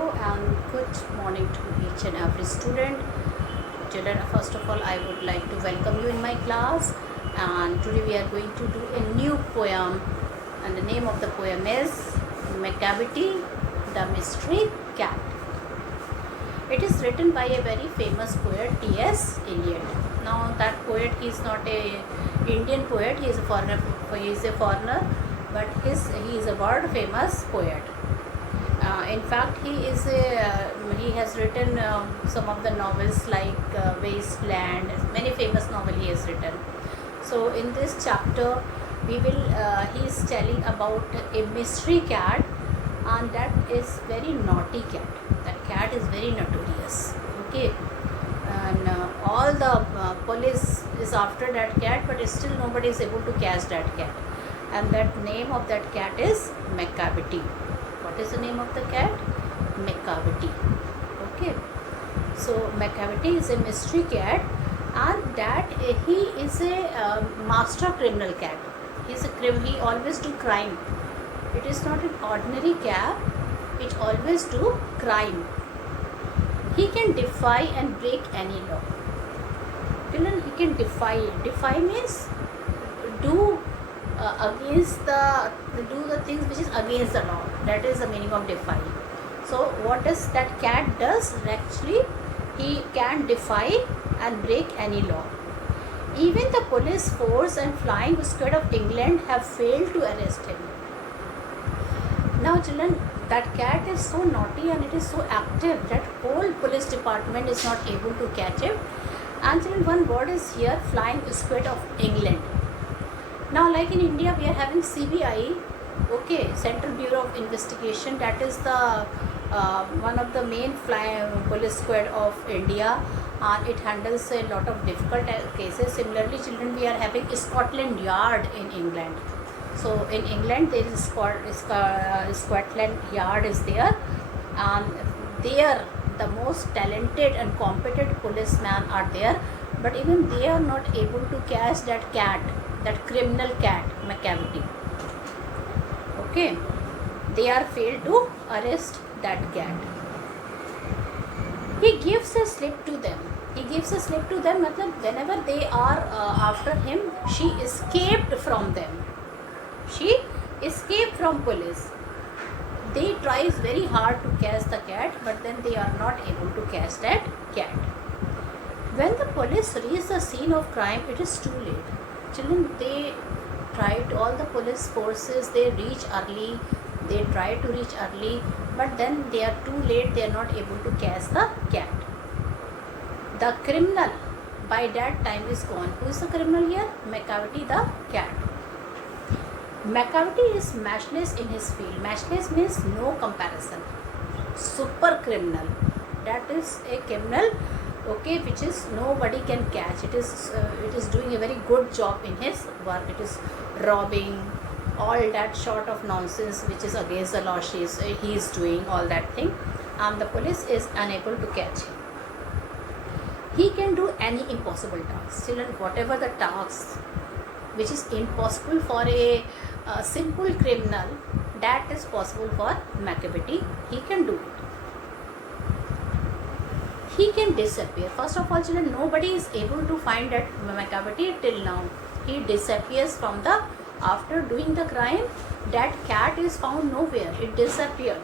Hello and good morning to each and every student. Children, first of all, I would like to welcome you in my class. And today we are going to do a new poem, and the name of the poem is Macavity, the Mystery Cat. It is written by a very famous poet, T.S. Eliot. Now, that poet is not a Indian poet; he is a foreigner. He is a foreigner, but he is a world famous poet. In fact, he has written some of the novels like Wasteland. Many famous novel he has written. So in this chapter, he is telling about a mystery cat, and that is very naughty cat. That cat is very notorious. Okay, and all the police is after that cat, but still nobody is able to catch that cat. And that name of that cat is Macavity. What is the name of the cat? Macavity. Okay. So Macavity is a mystery cat, and that he is a master criminal cat. He always do crime. It is not an ordinary cat. It always do crime. He can defy and break any law. Children, he can defy. Defy means do do the things which is against the law. That is the meaning of defy. So what does that cat does? Actually, he can defy and break any law. Even the police force and flying squad of England have failed to arrest him. Now children, that cat is so naughty and it is so active that whole police department is not able to catch him. And children, one word is here, flying squad of England. Now, like in India, we are having CBI, okay, Central Bureau of Investigation. That is the one of the main police squad of India, and it handles a lot of difficult cases. Similarly, children, we are having Scotland Yard in England. So in England, there is Scotland Yard is there, and there the most talented and competent policemen are there. But even they are not able to catch that cat. That criminal cat, Macavity. Okay, they are failed to arrest that cat. He gives a slip to them. मतलब whenever they are after him, she escaped from them. She escaped from police. They tries very hard to catch the cat, but then they are not able to catch that cat. When the police reach the scene of crime, it is too late. Children, they tried, all the police forces, they reach early, they try to reach early, but then they are too late, they are not able to catch the cat. The criminal by that time is gone. Who is the criminal here? Macavity the cat. Macavity is matchless in his field. Matchless means no comparison. Super criminal. That is a criminal, okay, which is nobody can catch. It is doing a very good job in his work. It is robbing, all that sort of nonsense which is against the law. He is doing all that thing, and the police is unable to catch him. He can do any impossible task. Children, whatever the task which is impossible for a simple criminal, that is possible for Macavity. He can do it. He can disappear. First of all, children, nobody is able to find that Macavity till now. He disappears from the, after doing the crime, that cat is found nowhere. It disappeared.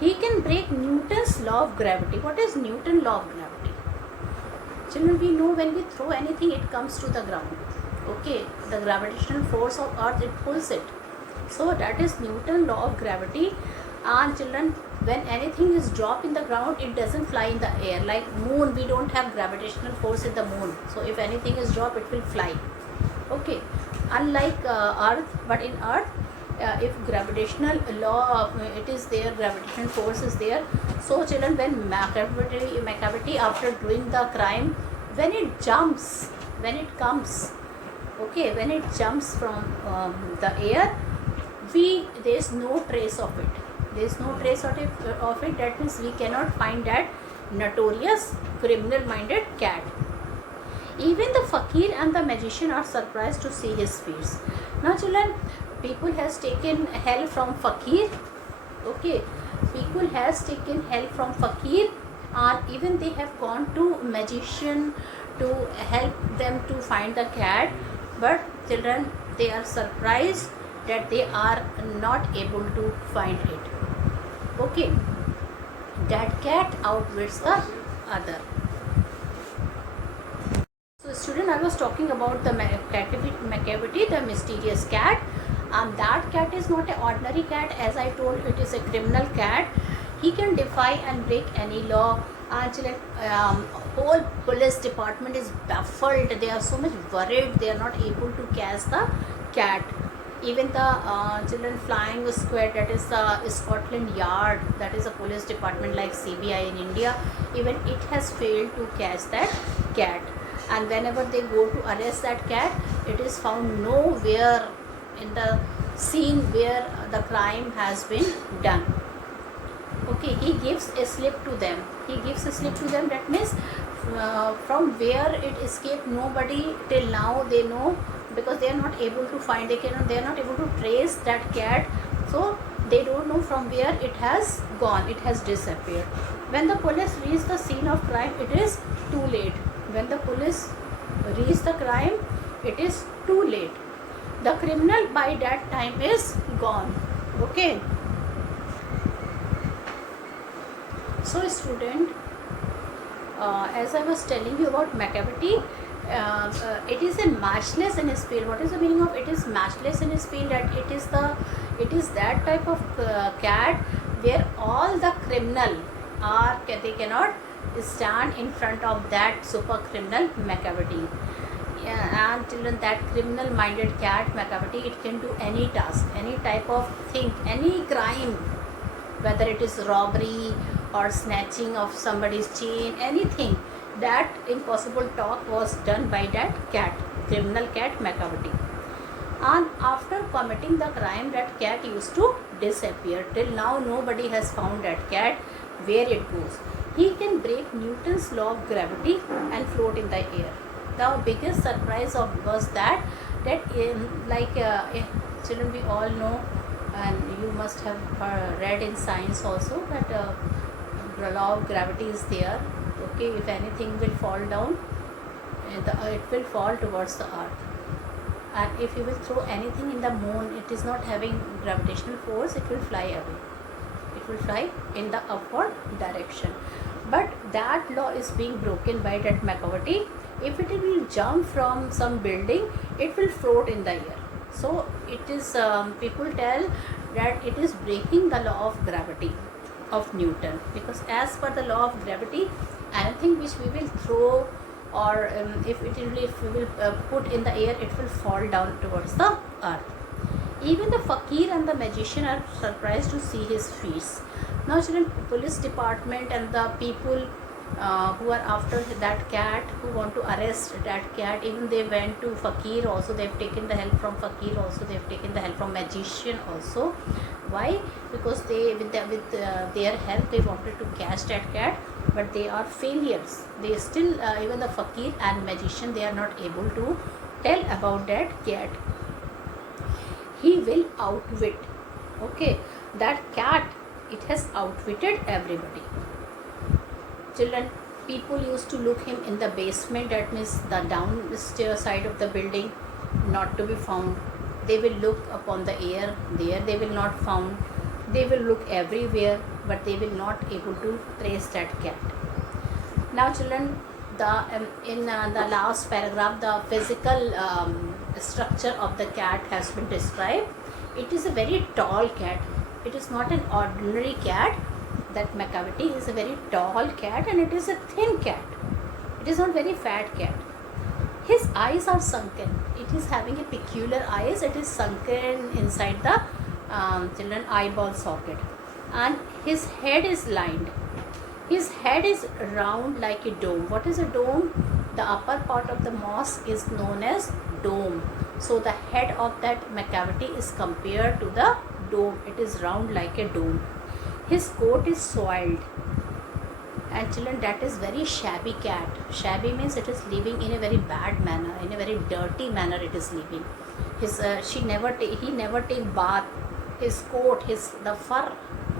He can break Newton's law of gravity. What is Newton's law of gravity? Children, we know when we throw anything, it comes to the ground. Okay, the gravitational force of earth, it pulls it. So that is Newton's law of gravity. And children, when anything is dropped in the ground, it doesn't fly in the air. Like moon, we don't have gravitational force in the moon. So if anything is dropped, it will fly. Okay, unlike earth, but in earth, if gravitational law, it is there, gravitational force is there. So children, when Macavity after doing the crime, when it jumps, when it comes, okay, when it jumps from the air, there is no trace of it. There is no trace of it. That means we cannot find that notorious criminal-minded cat. Even the fakir and the magician are surprised to see his feats. Now children, people has taken help from fakir, okay, People has taken help from fakir, and even they have gone to magician to help them to find the cat. But children, they are surprised that they are not able to find it. Okay, that cat outwits the other. So student, I was talking about the Macavity, the mysterious cat. That cat is not an ordinary cat. As I told, it is a criminal cat. He can defy and break any law. Actually, whole police department is baffled. They are so much worried. They are not able to catch the cat. Even the children flying squad, that is the Scotland Yard, that is a police department like CBI in India, even it has failed to catch that cat. And whenever they go to arrest that cat, it is found nowhere in the scene where the crime has been done. Okay, he gives a slip to them. That means from where it escaped, nobody till now they know, because they are not able to find, they are not able to trace that cat. So they don't know from where it has gone, it has disappeared. When the police reach the scene of crime, it is too late. When the police reach the crime, it is too late. The criminal by that time is gone. Okay. So student, as I was telling you about Macavity, it is a matchless in its field. What is the meaning of it is matchless in its field? That it is that type of cat where all the criminal are, they cannot stand in front of that super criminal Macavity. And children, that criminal minded cat Macavity, it can do any task, any type of thing, any crime, whether it is robbery or snatching of somebody's chain, anything. That impossible talk was done by that cat, criminal cat Macavity. And after committing the crime, that cat used to disappear. Till now nobody has found that cat, where it goes. He can break Newton's law of gravity and float in the air. The biggest surprise was that children, we all know, and you must have read in science also, that the law of gravity is there. Okay, if anything will fall down, it will fall towards the earth. And if you will throw anything in the moon, it is not having gravitational force, it will fly away. It will fly in the upward direction. But that law is being broken by that Macavity. If it will jump from some building, it will float in the air. So it is, people tell that it is breaking the law of gravity of Newton, because as per the law of gravity, anything which we will throw, or if we will put in the air, it will fall down towards the earth. Even the fakir and the magician are surprised to see his feats. Now children, police department and the people who are after that cat, who want to arrest that cat, even they went to fakir also. They have taken the help from fakir also. They have taken the help from magician also. Why? Because they with their help, they wanted to catch that cat, but they are failures. They still, even the fakir and magician, they are not able to tell about that cat. He will outwit. Okay, that cat, it has outwitted everybody. Children, people used to look him in the basement, that means the downstairs side of the building, not to be found. They will look upon the air, there they will not found. They will look everywhere, but they will not able to trace that cat. Now children, in the last paragraph, the physical structure of the cat has been described. It is a very tall cat. It is not an ordinary cat. That Macavity is a very tall cat, and it is a thin cat. It is not very fat cat. His eyes are sunken. It is having a peculiar eyes. It is sunken inside the children eyeball socket, and his head is lined. His head is round like a dome. What is a dome? The upper part of the mosque is known as dome. So the head of that Macavity is compared to the dome. It is round like a dome. His coat is soiled, and children, that is very shabby cat. Shabby means it is living in a very bad manner, in a very dirty manner. It is living. He never take bath. His coat, the fur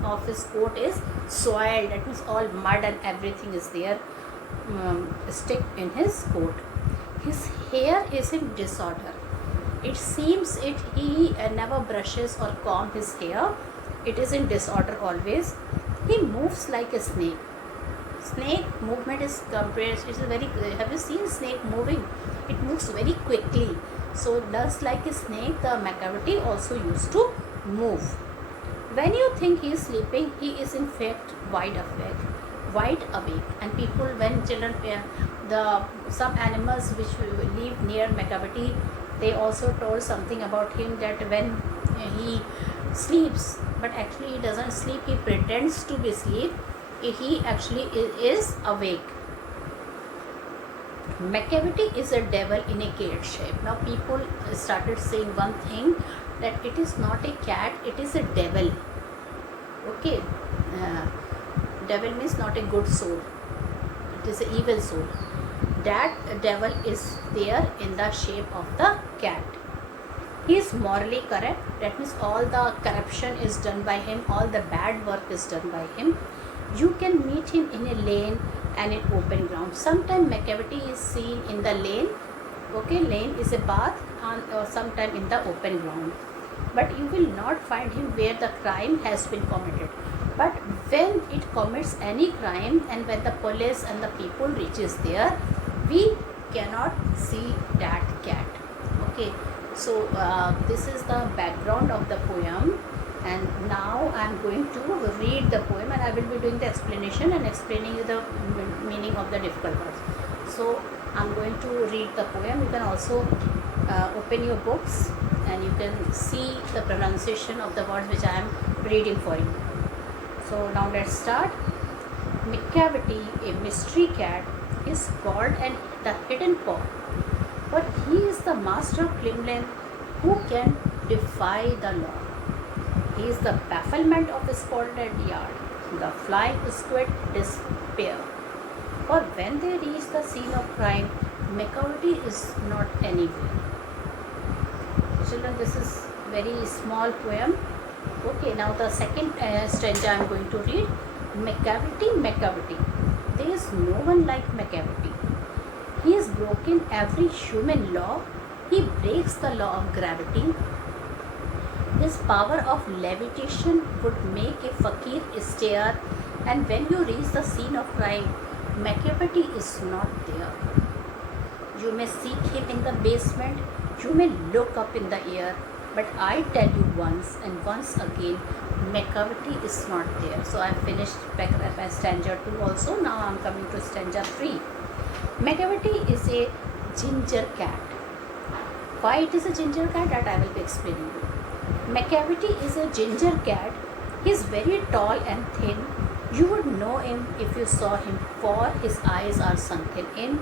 of his coat is soiled. That means all mud and everything is there, stick in his coat. His hair is in disorder. It seems he never brushes or comb his hair. It is in disorder always. He moves like a snake. Snake movement is compressed. It is very. Have you seen snake moving? It moves very quickly. So just like a snake, the Macavity also used to move. When you think he is sleeping, he is in fact wide awake. And people, when children, some animals which live near Macavity, they also told something about him that when he sleeps, but actually he doesn't sleep. He pretends to be asleep. He actually is awake. Macavity is a devil in a cat shape. Now people started saying one thing, that it is not a cat, it is a devil. Okay, devil means not a good soul, it is an evil soul. That devil is there in the shape of the cat. He is morally corrupt. That means all the corruption is done by him, all the bad work is done by him. You can meet him in a lane and in open ground. Sometimes Macavity is seen in the lane. Okay, lane is a path, or sometime in the open ground. But you will not find him where the crime has been committed. But when it commits any crime, and when the police and the people reaches there, we cannot see that cat. Okay, so this is the background of the poem. And now I am going to read the poem, and I will be doing the explanation and explaining you the meaning of the difficult words. So I am going to read the poem. You can also open your books and you can see the pronunciation of the words which I am reading for you. So now let's start. Macavity, a mystery cat, is called the hidden paw, but he is the master criminal who can defy the law. He is the bafflement of Scotland Yard, the flying squid despair. For when they reach the scene of crime, Macavity is not anywhere. Children, this is very small poem. Okay, now the second stanza I am going to read. Macavity. There is no one like Macavity. He has broken every human law. He breaks the law of gravity. His power of levitation would make a fakir stare, and when you reach the scene of crime, Macavity is not there. You may seek him in the basement, you may look up in the air, but I tell you once and once again, Macavity is not there. So I have finished stanza 2 also. Now I am coming to stanza 3. Macavity is a ginger cat. Why it is a ginger cat, that I will be explaining you. Macavity is a ginger cat. He is very tall and thin. You would know him if you saw him, for his eyes are sunken in.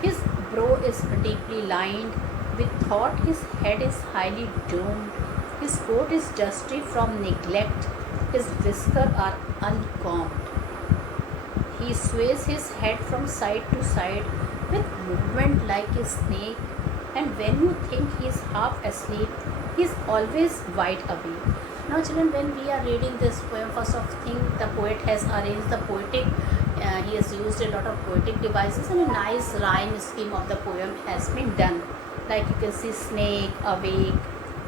His brow is deeply lined with thought. His head is highly domed. His coat is dusty from neglect. His whiskers are uncombed. He sways his head from side to side with movement like a snake, and when you think he is half asleep, he is always wide awake. Now children, when we are reading this poem, first of thing, the poet has arranged the poetic, he has used a lot of poetic devices, and a nice rhyme scheme of the poem has been done. Like you can see snake, awake,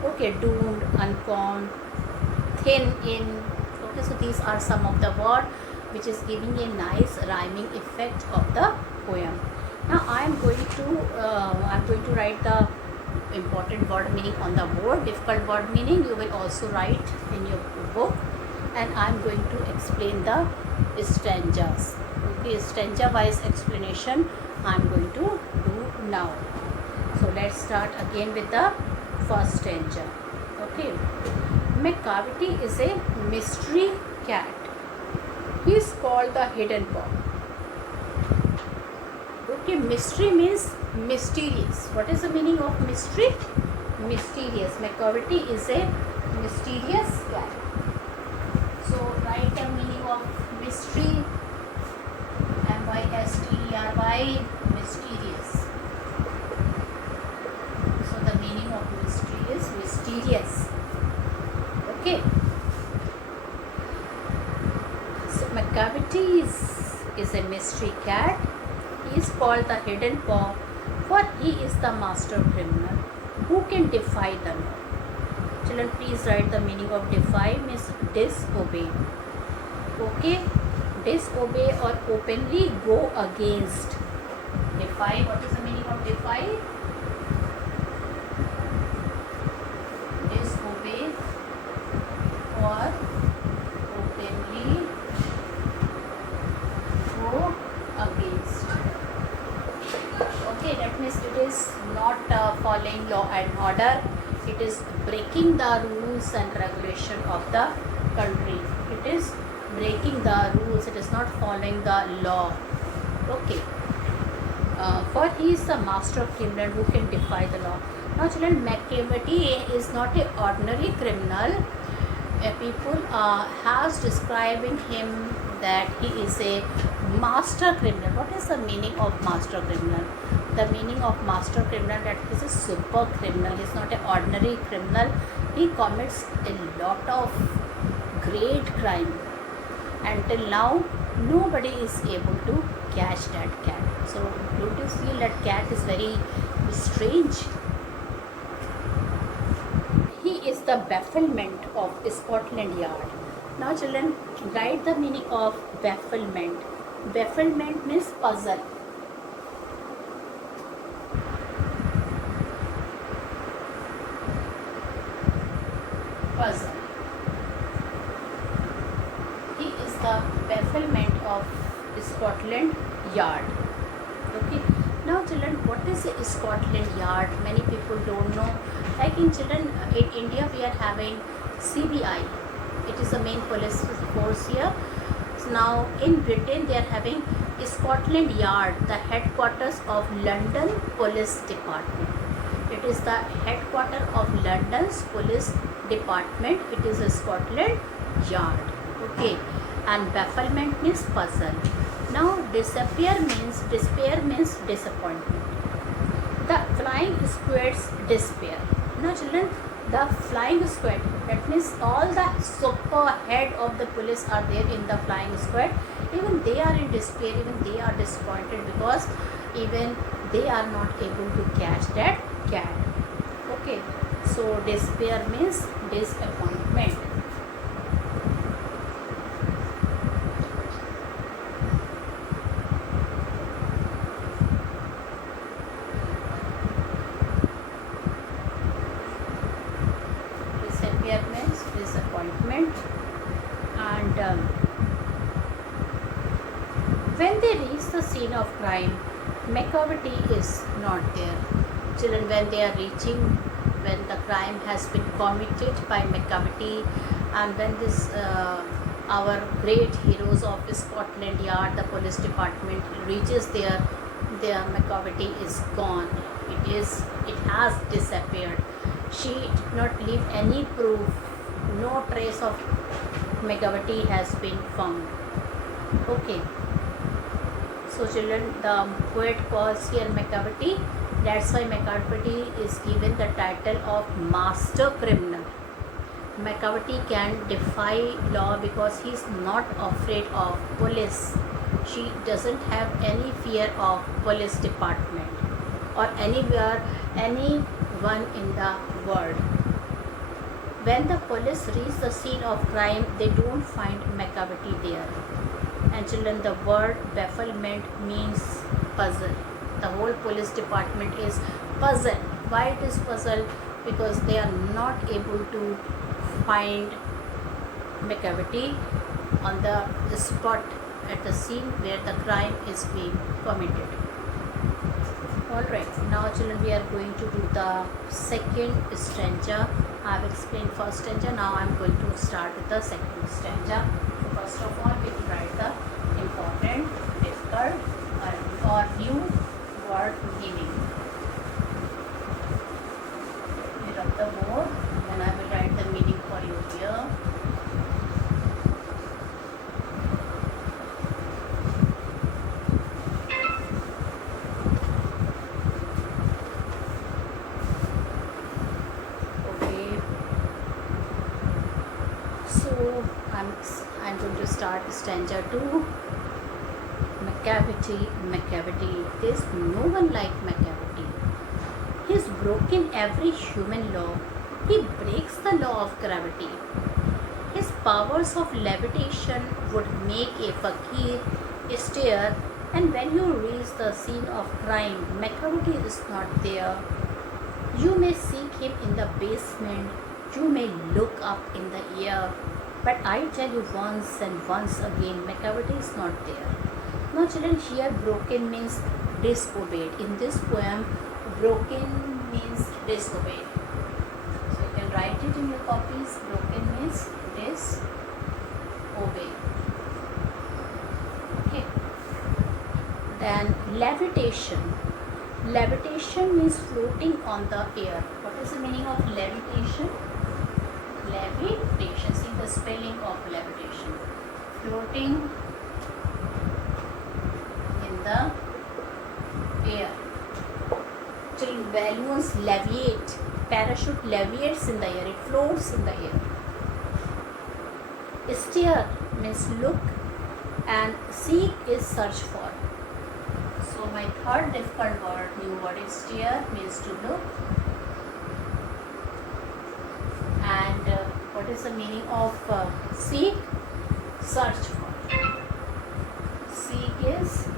okay, doomed, uncombed, thin in. Okay, so these are some of the words which is giving a nice rhyming effect of the poem. Now I am going to write the important word meaning on the board. Difficult word meaning you will also write in your book, and I am going to explain the stanzas. Okay, stanza wise explanation I am going to do now. So let's start again with the first stanza. Okay, Macavity is a mystery cat. He is called the hidden paw. Okay, mystery means mysterious. What is the meaning of mystery? Mysterious. Macavity is a mysterious cat. So write the meaning of mystery. MYSTERY, mysterious. So the meaning of mystery is mysterious. Okay. is a mystery cat. He is called the hidden paw, for he is the master criminal who can defy the law. Children, please write the meaning of defy means disobey. Okay, disobey or openly go against. Defy, what is the meaning of defy? Disobey or openly go against. Okay, that means it is not following law and order. It is breaking the rules and regulation of the country. It is breaking the rules. It is not following the law. Okay. For he is the master criminal who can defy the law. Now children, Machiavelli is not an ordinary criminal. People has describing him that he is a master criminal. What is the meaning of master criminal? The meaning of master criminal, that he is a super criminal. He is not an ordinary criminal. He commits a lot of great crime. Until now, nobody is able to catch that cat. So don't you feel that cat is very strange? He is the bafflement of Scotland Yard. Now children, write the meaning of bafflement. Bafflement means puzzle. Puzzle. He is the bafflement of Scotland Yard. Okay. Now children, what is a Scotland Yard? Many people don't know. Like in children, in India we are having CBI. It is the main police force here. So now in Britain they are having Scotland Yard, the headquarters of London Police Department. It is the headquarter of London's police department. It is a Scotland Yard. Okay. And bafflement means puzzle. Now despair means disappointment. The flying squad's despair. Now children, the flying squad, that means all the super head of the police are there in the flying squad. Even they are in despair, even they are disappointed because even they are not able to catch that cat. Okay, so despair means disappointment. Means disappointment. And when they reach the scene of crime, Machiavelli is not there. Children, when they are reaching, when the crime has been committed by Machiavelli, and when this our great heroes of Scotland Yard, the police department reaches there, their Machiavelli is gone. It has disappeared. She did not leave any proof. No trace of Machiavelli has been found. Okay. So children, the poet calls here Machiavelli. That's why Machiavelli is given the title of master criminal. Machiavelli can defy law because he is not afraid of police. She doesn't have any fear of police department or anywhere, anyone in the world. When the police reach the scene of crime, they don't find Machiavelli there. And children, the word bafflement means puzzle. The whole police department is puzzled. Why it is puzzled? Because they are not able to find Machiavelli on the spot at the scene where the crime is being committed. Alright, now children, we are going to do the second stanza. I have explained first stanza. Now I am going to start with the second stanza. So first of all, we will write the important, difficult or new word meaning. We rub the board, and I will write the meaning for you here. So I'm going to start stanza 2. Macavity, Macavity, there's no one like Macavity. He's broken every human law. He breaks the law of gravity. His powers of levitation would make a fakir stare, and when you reach the scene of crime, Macavity is not there. You may seek him in the basement, you may look up in the air, but I tell you once and once again, Macavity is not there. Now children, here broken means disobeyed. In this poem, broken means disobeyed. So you can write it in your copies. Broken means disobey. Okay. Then levitation. Levitation means floating on the air. What is the meaning of levitation? Levitation. See the spelling of levitation. Floating in the air. Children, balloons leviate. Parachute leviates in the air. It floats in the air. Stare means look, and seek is search for. So my third difficult word, new word is stare, means to look. And what is the meaning of seek? Search for. Seek is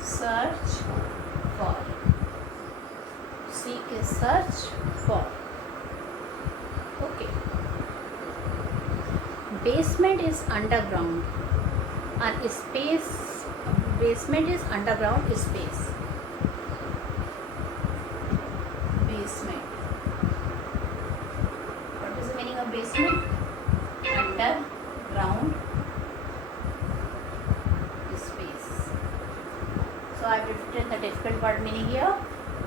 search for. Seek is search for. Okay. Basement is underground, and space. Basement is underground space. Basement. What is the meaning of basement? Underground space. So I have written the difficult word meaning here.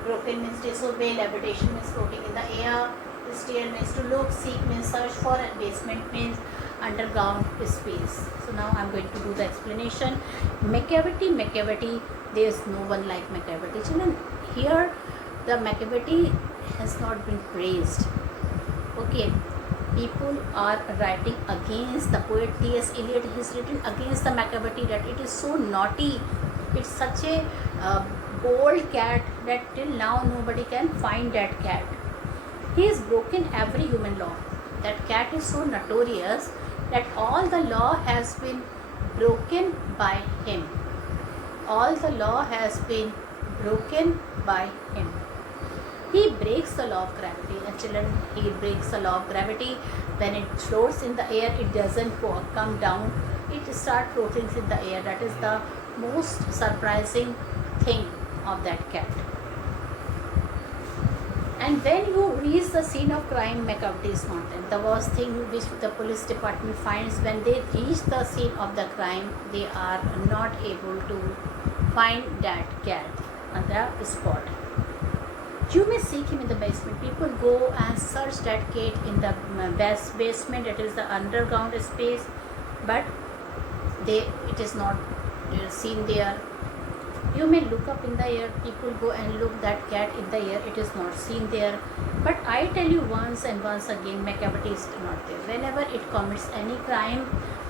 Broken means disobey, levitation means floating in the air, stare means to look, seek means search for, and basement means underground space. So now I'm going to do the explanation. Macavity, Macavity, there is no one like Macavity. Children, here the Macavity has not been praised. Okay, people are writing against the poet T.S. Eliot. Has written against the Macavity that it is so naughty. It's such a bold cat that till now nobody can find that cat. He has broken every human law. That cat is so notorious that all the law has been broken by him. All the law has been broken by him. He breaks the law of gravity. And children, he breaks the law of gravity. When it floats in the air, it doesn't come down. It starts floating in the air. That is the most surprising thing of that cat. And when you reach the scene of crime, Macavity is not there. The worst thing which the police department finds, when they reach the scene of the crime, they are not able to find that cat on the spot. You may seek him in the basement. People go and search that cat in the basement, that is the underground space, but it is not seen there. You may look up in the air, people go and look that cat in the air, it is not seen there. But I tell you once and once again, Macavity is not there. Whenever it commits any crime,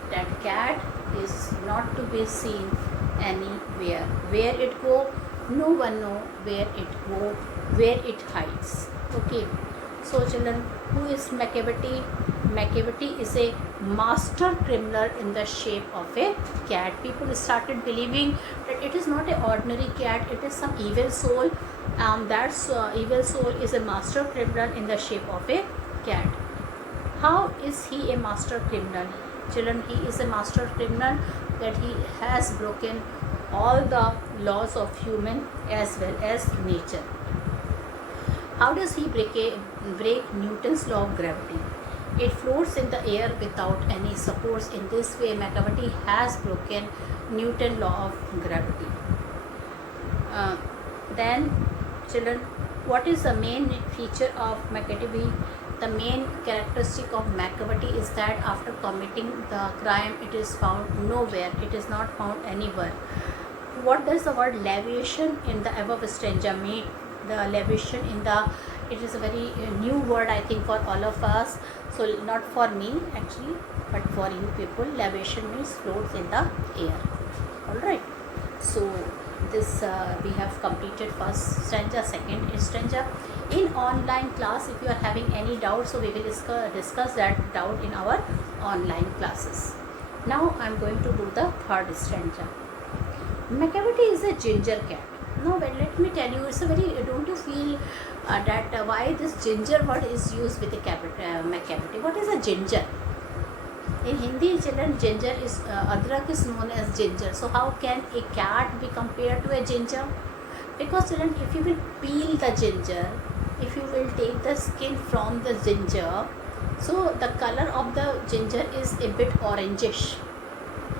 that cat is not to be seen anywhere. Where it go, no one know where it go, where it hides. Okay. So children, who is Macavity? Macavity is a master criminal in the shape of a cat. People started believing that it is not an ordinary cat, it is some evil soul. That evil soul is a master criminal in the shape of a cat. How is he a master criminal? Children, he is a master criminal that he has broken all the laws of human as well as nature. How does he break Newton's law of gravity? It floats in the air without any supports. In this way, Macavity has broken Newton's law of gravity. Then, children, what is the main feature of Macavity? The main characteristic of Macavity is that after committing the crime, it is found nowhere. It is not found anywhere. What does the word leviation in the above stanza mean? The leviation in the it is a very new word, I think, for all of us. So not for me actually, but for you people. Libation means floats in the air. All right. So this we have completed first stanza, second stanza. In online class, if you are having any doubt, so we will discuss that doubt in our online classes. Now I am going to do the third stanza. Macavity is a ginger cat. Now let me tell you, it's a very, don't you feel that why this ginger word is used with a Macavity? What is a ginger? In Hindi, children, ginger is adrak is known as ginger. So how can a cat be compared to a ginger? Because children, if you will peel the ginger, if you will take the skin from the ginger, so the color of the ginger is a bit orangish,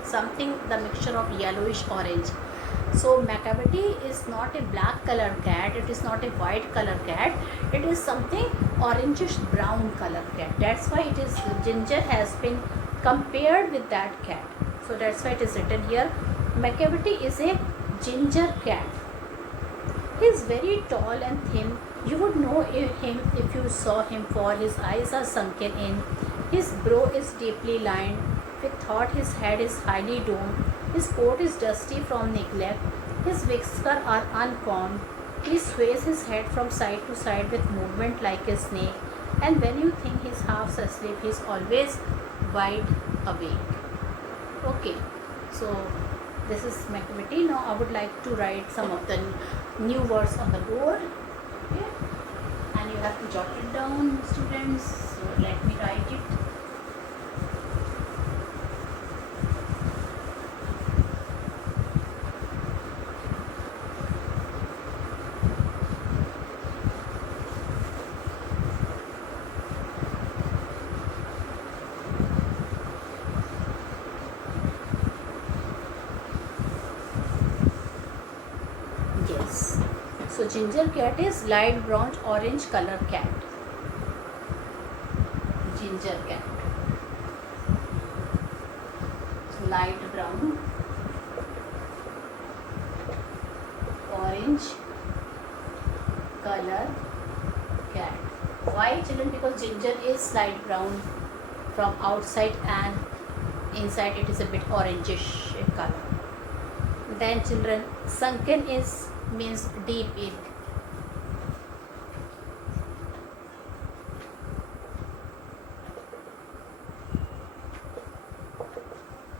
something the mixture of yellowish orange. So Macavity is not a black color cat, it is not a white color cat, it is something orangish brown color cat. That's why it is, ginger has been compared with that cat. So that's why it is written here, Macavity is a ginger cat. He is very tall and thin. You would know him if you saw him, for his eyes are sunken in, his brow is deeply lined with thought, his head is highly domed, his coat is dusty from neglect, his whiskers are uncombed, he sways his head from side to side with movement like a snake, and when you think he's half asleep, he's always wide awake. Okay, so this is Macavity. Now I would like to write some of the new words on the board. Okay, and you have to jot it down, students. So let me write it. Yes. So ginger cat is light brown orange color cat. Ginger cat. Light brown orange color cat. Why, children? Because ginger is light brown from outside and inside it is a bit orangish in color. Then children, sunken is means deep in.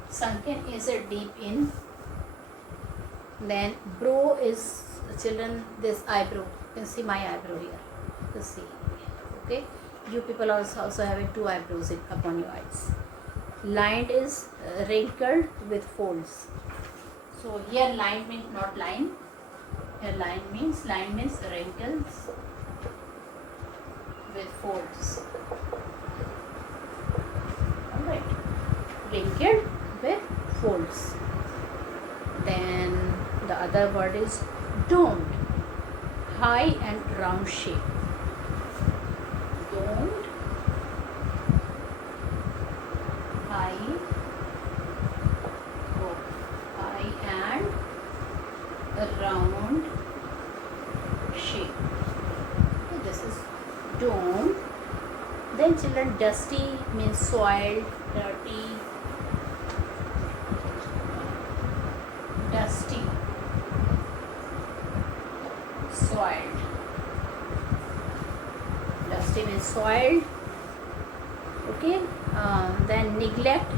Sunken is a deep in. Then brow is, children, this eyebrow. You can see my eyebrow here. You can see. Okay. You people are also having two eyebrows upon your eyes. Lined is wrinkled with folds. So here line means not line. Here line means wrinkles with folds. Alright. Wrinkled with folds. Then the other word is domed. High and round shape. Domed. High. High and round shape. So this is dome. Then children, dusty means soiled, dirty, dusty, soiled. Dusty means soiled. Okay. Then neglect,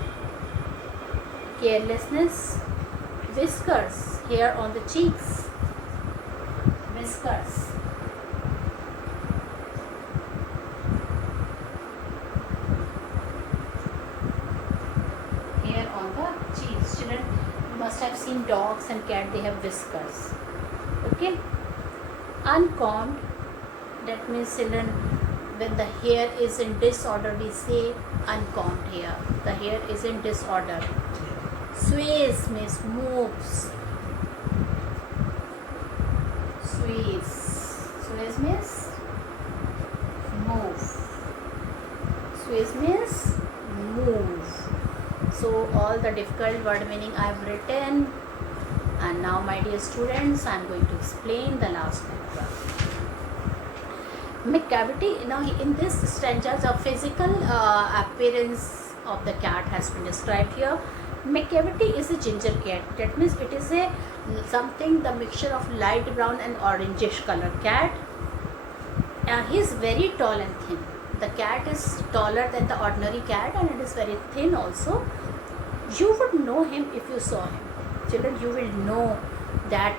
carelessness. Whiskers, hair on the cheeks. Whiskers. Hair on the cheeks. Children, you must have seen dogs and cats, they have whiskers. Okay. Uncombed, that means children, when the hair is in disorder, we say uncombed hair. The hair is in disorder. Sways means moves. Sways. Sways means move. Sways means move. So all the difficult word meaning I have written. And now my dear students, I am going to explain the last paragraph. McCavity. Now, in this stanza, the physical appearance of the cat has been described here. McCavity is a ginger cat. That means it is a something the mixture of light brown and orangish color cat. He is very tall and thin. The cat is taller than the ordinary cat and it is very thin also. You would know him if you saw him. Children, you will know that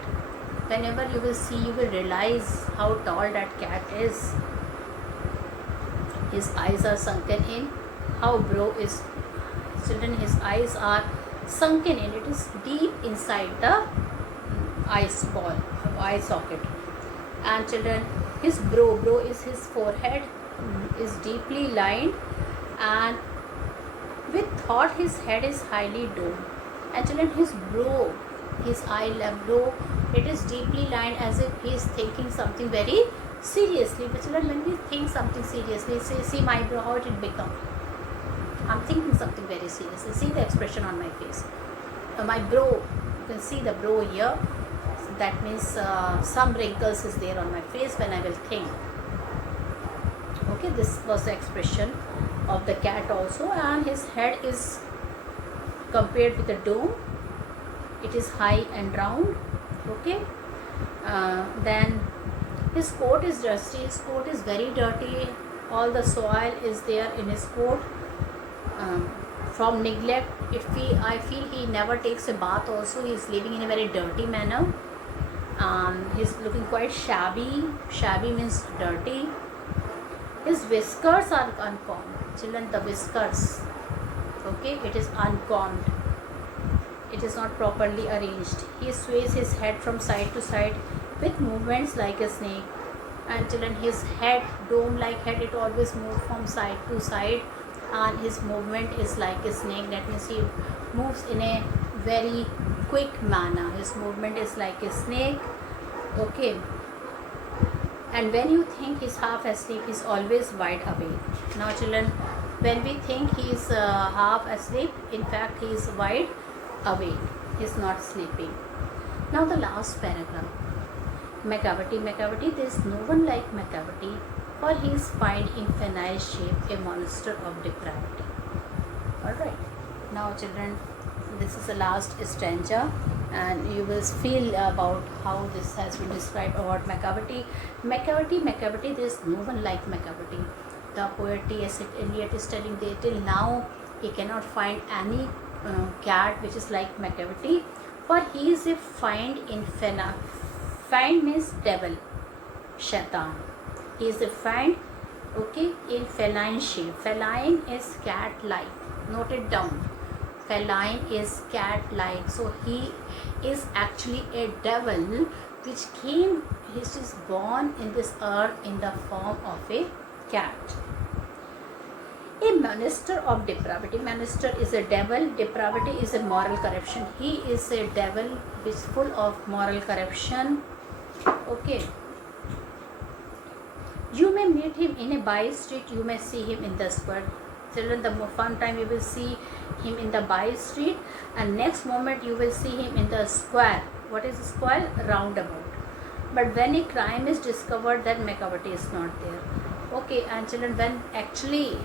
whenever you will see, you will realize how tall that cat is. His eyes are sunken in. How brow is, children, his eyes are sunken in. It is deep inside the eye socket. And children, his brow is his forehead, is deeply lined, and with thought his head is highly domed. And children, his brow, his brow, it is deeply lined as if he is thinking something very seriously. But children, when we think something seriously, say, see my brow, how it will become. I'm thinking something very seriously. See the expression on my face. My brow, you can see the brow here. That means some wrinkles is there on my face when I will think. Okay, this was the expression of the cat also, and his head is compared with the dome. It is high and round. Okay, then his coat is dusty. His coat is very dirty. All the soil is there in his coat. From neglect, I feel he never takes a bath also. He is living in a very dirty manner. He's looking quite shabby. Shabby means dirty. His whiskers are uncombed. Children, the whiskers, okay, it is uncombed. It is not properly arranged. He sways his head from side to side with movements like a snake. And children, his head, dome-like head, it always moves from side to side, and his movement is like a snake. That means he moves in a very quick manner. His movement is like a snake. Okay, and when you think he's half asleep, he's always wide awake. Now children, when we think he is half asleep, in fact he is wide awake. He's not sleeping. Now the last paragraph. McCavity, there is no one like McCavity, for he is fine in feline shape, a monster of depravity. Alright. Now children, this is the last stanza, and you will feel about how this has been described about McCavity. McCavity, there is no one like McCavity. The poet T.S. Eliot is telling that till now he cannot find any cat which is like McCavity, for he is a find in feline. Find means devil, shaitan. He is a find, okay, in feline shape. Feline is cat-like. Note it down. Feline is cat-like. So he is actually a devil which is born in this earth in the form of a cat. A minister of depravity. Minister is a devil. Depravity is a moral corruption. He is a devil which is full of moral corruption. Okay. You may meet him in a by street. You may see him in the square. Children, the fun time you will see him in the by street, and next moment you will see him in the square. What is square? Roundabout. But when a crime is discovered, then McCavity is not there. Okay, and children, when actually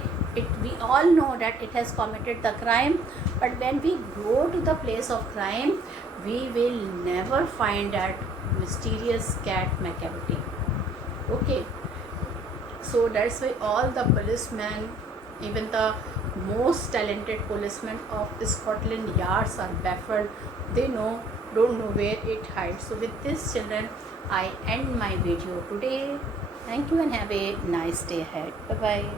we all know that it has committed the crime, but when we go to the place of crime, we will never find that mysterious cat McCavity. Okay, so that's why all the policemen, even the most talented policemen of Scotland Yards, are baffled. They don't know where it hides. So with this, children, I end my video today. Thank you and have a nice day ahead. Bye bye.